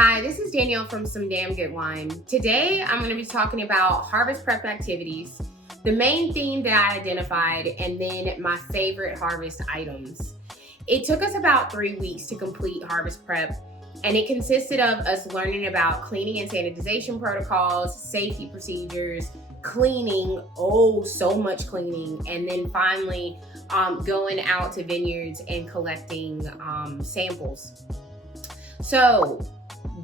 Hi, this is Danielle from Some Damn Good Wine. Today, I'm going to be talking about harvest prep activities, the main theme that I identified, and then my favorite harvest items. It took us about 3 weeks to complete harvest prep, and it consisted of us learning about cleaning and sanitization protocols, safety procedures, cleaning, so much cleaning, and then finally going out to vineyards and collecting samples. So,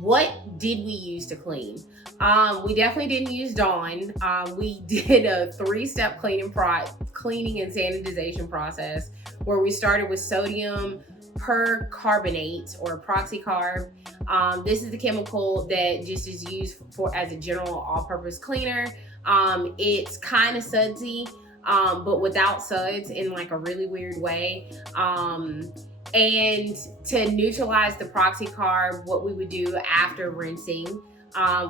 what did we use to clean? We definitely didn't use Dawn. We did a 3-step cleaning and sanitization process where we started with sodium percarbonate or proxycarb. This is the chemical that just is used as a general all-purpose cleaner. It's kind of sudsy, but without suds in like a really weird way. And to neutralize the proxycarb, what we would do after rinsing,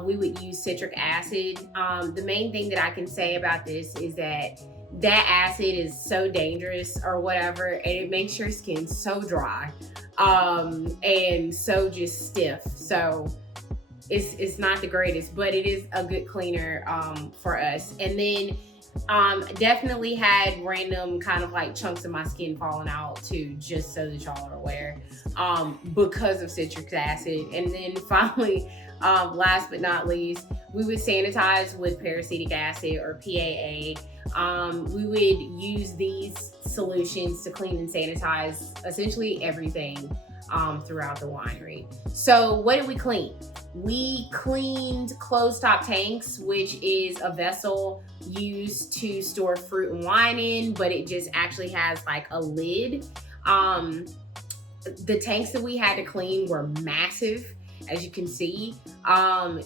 we would use citric acid. The main thing that I can say about this is that acid is so dangerous or whatever, and it makes your skin so dry and so just stiff. So it's not the greatest, but it is a good cleaner for us. And then definitely had random kind of like chunks of my skin falling out too, just so that y'all are aware, because of citric acid. And then finally, last but not least, we would sanitize with peracetic acid or PAA. We would use these solutions to clean and sanitize essentially everything throughout the winery. So what did we clean? We cleaned closed top tanks, which is a vessel used to store fruit and wine in, but it just actually has like a lid. The tanks that we had to clean were massive, as you can see.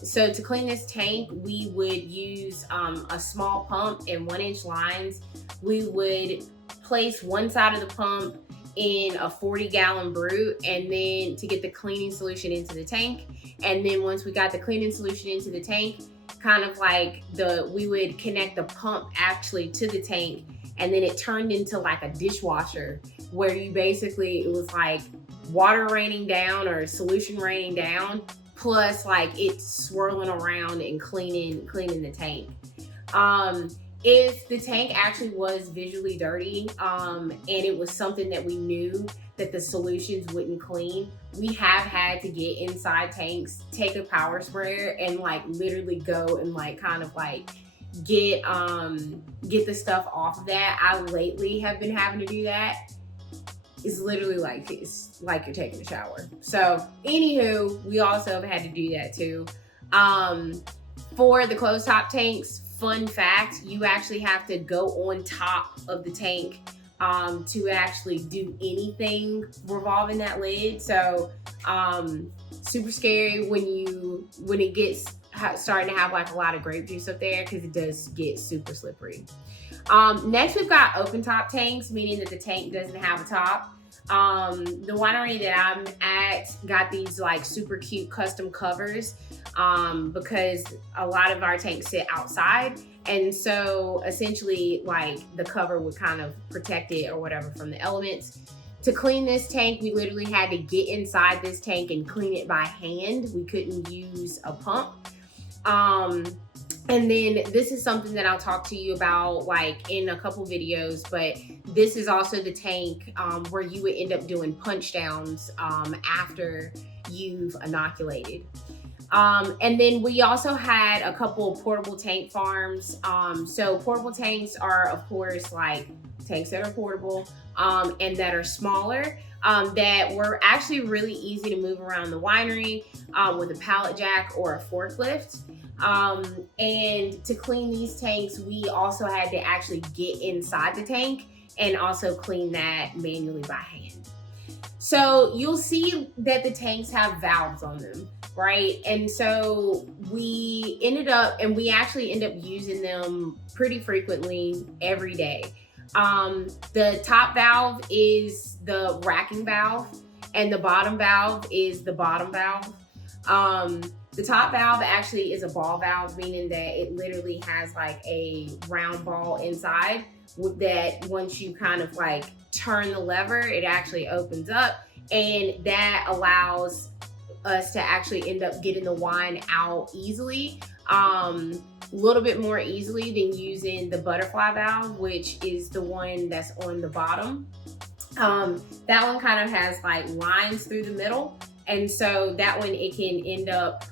So to clean this tank, we would use a small pump and 1-inch lines. We would place one side of the pump in a 40-gallon brute, and then to get the cleaning solution into the tank. And then once we got the cleaning solution into the tank, kind of like we would connect the pump actually to the tank, and then it turned into like a dishwasher where you basically, it was like water raining down or solution raining down, plus like it's swirling around and cleaning the tank. If the tank actually was visually dirty, and it was something that we knew that the solutions wouldn't clean, we have had to get inside tanks, take a power sprayer, and like literally go and like kind of like get the stuff off of that. I lately have been having to do that. It's literally like it's like you're taking a shower. So anywho, we also have had to do that too. For the closed top tanks, fun fact, you actually have to go on top of the tank to actually do anything revolving that lid. So super scary when it gets starting to have like a lot of grape juice up there, because it does get super slippery. Next, we've got open top tanks, meaning that the tank doesn't have a top. The winery that I'm at got these like super cute custom covers because a lot of our tanks sit outside, and so essentially like the cover would kind of protect it or whatever from the elements. To clean this tank, we literally had to get inside this tank and clean it by hand. We couldn't use a pump. And then this is something that I'll talk to you about like in a couple videos, but this is also the tank where you would end up doing punch downs after you've inoculated. And then we also had a couple of portable tank farms. So portable tanks are, of course, like tanks that are portable and that are smaller, that were actually really easy to move around the winery with a pallet jack or a forklift. And to clean these tanks, we also had to actually get inside the tank and also clean that manually by hand. So you'll see that the tanks have valves on them, right? And so we actually end up using them pretty frequently every day. The top valve is the racking valve, and the bottom valve is the bottom valve. The top valve actually is a ball valve, meaning that it literally has like a round ball inside that once you kind of like turn the lever, it actually opens up, and that allows us to actually end up getting the wine out easily, a little bit more easily than using the butterfly valve, which is the one that's on the bottom. That one kind of has like lines through the middle. And so that one, it can end up,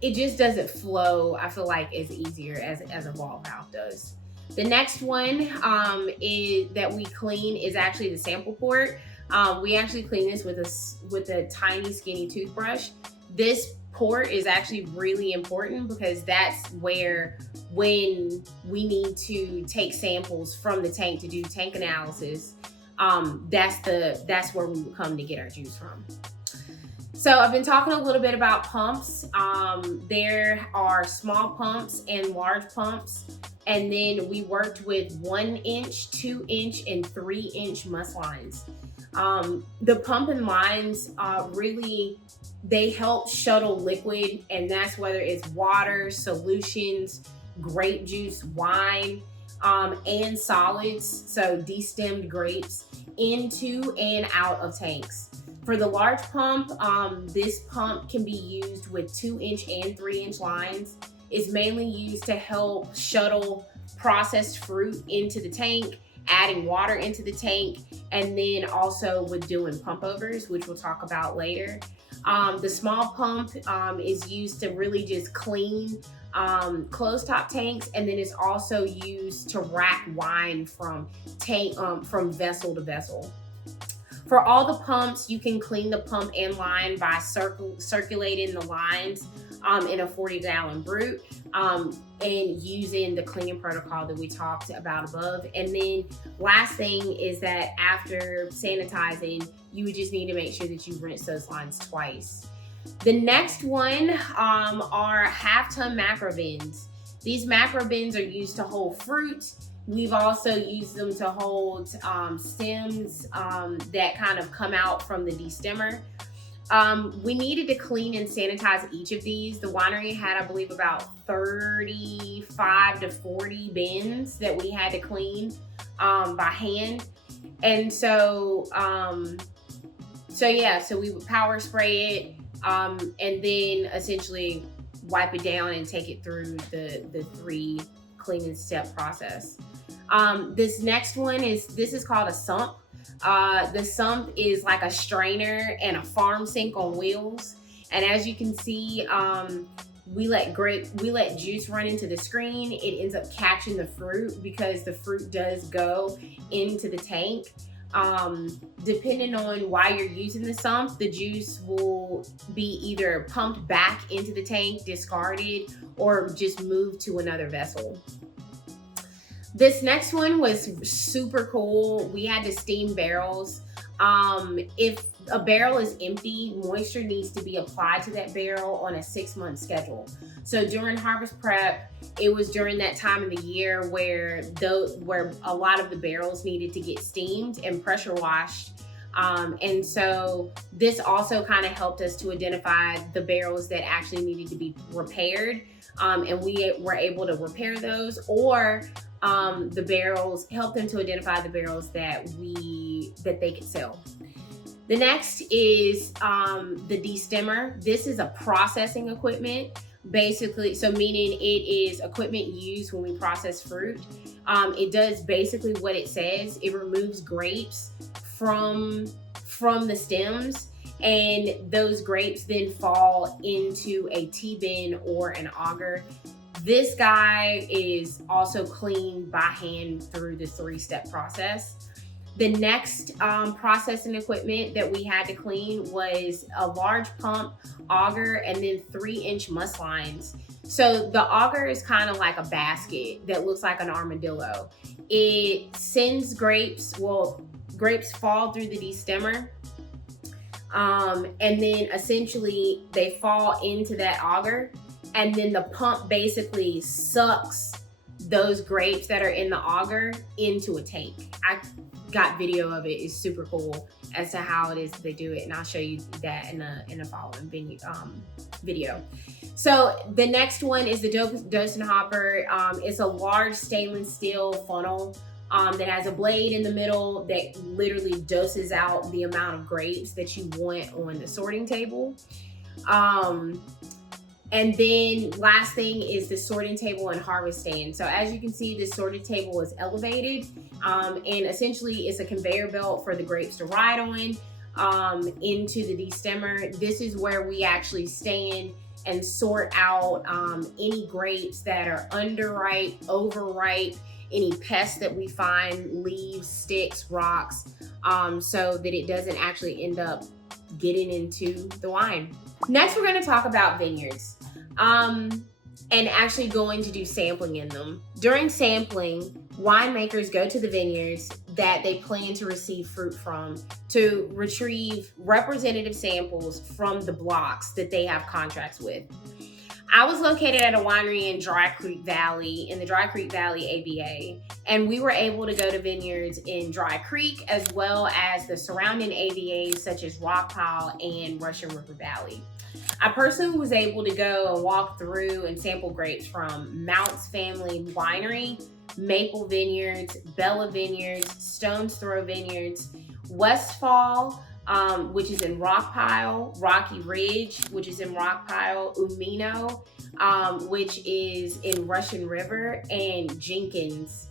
it just doesn't flow, I feel like, as easier as a ball valve does. The next one is that we clean is actually the sample port. We actually clean this with a tiny skinny toothbrush. This port is actually really important because that's where, when we need to take samples from the tank to do tank analysis, that's where we would come to get our juice from. So I've been talking a little bit about pumps. There are small pumps and large pumps. And then we worked with 1 inch, 2 inch, and 3 inch musklines. The pump and lines really, they help shuttle liquid, and that's whether it's water, solutions, grape juice, wine, and solids, so destemmed grapes, into and out of tanks. For the large pump, this pump can be used with 2 inch and 3 inch lines. It's mainly used to help shuttle processed fruit into the tank, adding water into the tank, and then also with doing pump overs, which we'll talk about later. The small pump is used to really just clean closed top tanks, and then it's also used to rack wine from vessel to vessel. For all the pumps, you can clean the pump and line by circulating the lines in a 40-gallon brute, and using the cleaning protocol that we talked about above. And then last thing is that after sanitizing, you would just need to make sure that you rinse those lines twice. The next one are half-ton macro bins. These macro bins are used to hold fruit. We've also used them to hold stems that kind of come out from the destemmer. We needed to clean and sanitize each of these. The winery had, I believe, about 35 to 40 bins that we had to clean by hand. And so we would power spray it and then essentially wipe it down and take it through the 3 cleaning step process. This next one is called a sump. The sump is like a strainer and a farm sink on wheels. And as you can see, we let juice run into the screen. It ends up catching the fruit because the fruit does go into the tank. Depending on why you're using the sump, the juice will be either pumped back into the tank, discarded, or just moved to another vessel. This next one was super cool. We had to steam barrels. If a barrel is empty, moisture needs to be applied to that barrel on a 6-month schedule. So during harvest prep, it was during that time of the year where a lot of the barrels needed to get steamed and pressure washed. And so this also kind of helped us to identify the barrels that actually needed to be repaired. And we were able to repair those, or the barrels, help them to identify the barrels that they could sell. The next is the destemmer. This is a processing equipment, basically, so meaning it is equipment used when we process fruit. It does basically what it says. It removes grapes from the stems, and those grapes then fall into a T-bin or an auger. This guy is also cleaned by hand through the 3-step process. The next processing equipment that we had to clean was a large pump, auger, and then 3-inch musklines. So the auger is kind of like a basket that looks like an armadillo. It sends grapes fall through the destemmer, and then essentially they fall into that auger, and then the pump basically sucks those grapes that are in the auger into a tank. I got video of it. It's super cool as to how it is that they do it, and I'll show you that in a following video. So the next one is the Dosen hopper. It's a large stainless steel funnel that has a blade in the middle that literally doses out the amount of grapes that you want on the sorting table. And then last thing is the sorting table and harvest stand. So as you can see, this sorting table is elevated, and essentially it's a conveyor belt for the grapes to ride on into the destemmer. This is where we actually stand and sort out any grapes that are underripe, overripe, any pests that we find, leaves, sticks, rocks, so that it doesn't actually end up getting into the wine. Next, we're going to talk about vineyards and actually going to do sampling in them. During sampling, winemakers go to the vineyards that they plan to receive fruit from to retrieve representative samples from the blocks that they have contracts with. I was located at a winery in Dry Creek Valley, in the Dry Creek Valley AVA, and we were able to go to vineyards in Dry Creek as well as the surrounding AVAs such as Rockpile and Russian River Valley. I personally was able to go and walk through and sample grapes from Mounts Family Winery, Maple Vineyards, Bella Vineyards, Stones Throw Vineyards, Westfall, which is in Rockpile, Rocky Ridge, which is in Rockpile, Umino, which is in Russian River, and Jenkins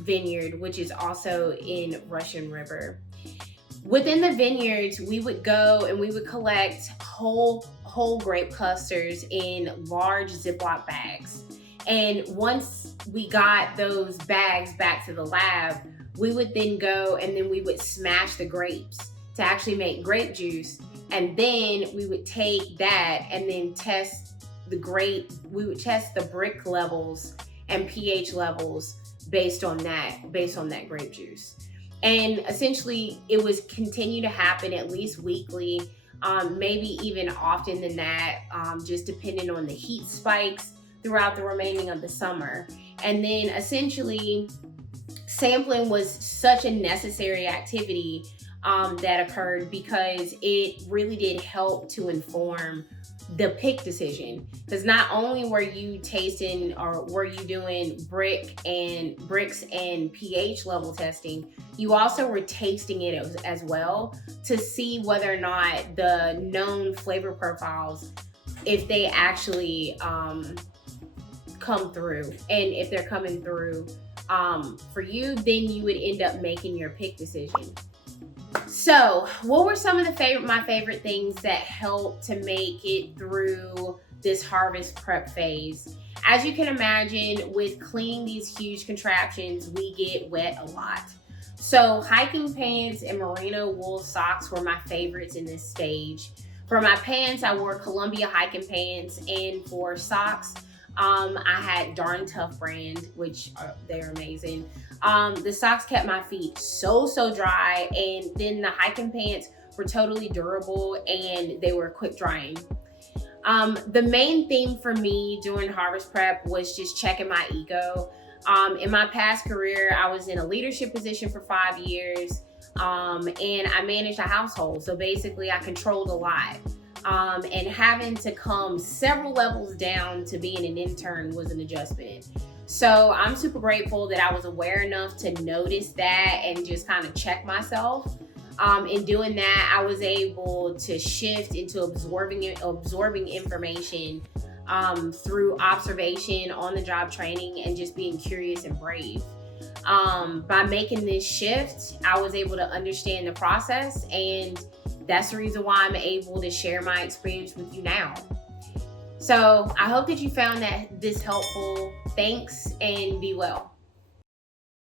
Vineyard, which is also in Russian River. Within the vineyards, we would go and we would collect whole grape clusters in large Ziploc bags. And once we got those bags back to the lab, we would then go and then we would smash the grapes to actually make grape juice. And then we would take that and then test the grape. We would test the brick levels and pH levels based on that grape juice. And essentially it would continue to happen at least weekly, maybe even often than that, just depending on the heat spikes throughout the remaining of the summer. And then essentially sampling was such a necessary activity that occurred because it really did help to inform the pick decision. Because not only were you tasting or were you doing bricks and pH level testing, you also were tasting it as well to see whether or not the known flavor profiles, if they actually come through. And if they're coming through for you, then you would end up making your pick decision. So what were some of my favorite things that helped to make it through this harvest prep phase? As you can imagine, with cleaning these huge contraptions, we get wet a lot. So hiking pants and merino wool socks were my favorites in this stage. For my pants, I wore Columbia hiking pants, and for socks, I had Darn Tough brand, which they're amazing. The socks kept my feet so dry, and then the hiking pants were totally durable and they were quick drying. The main thing for me during harvest prep was just checking my ego. In my past career, I was in a leadership position for 5 years, and I managed a household. So basically I controlled a lot. And having to come several levels down to being an intern was an adjustment. So I'm super grateful that I was aware enough to notice that and just kind of check myself. In doing that, I was able to shift into absorbing information through observation, on the job training, and just being curious and brave. By making this shift, I was able to understand the process, and that's the reason why I'm able to share my experience with you now. So I hope that you found this helpful. Thanks, and be well.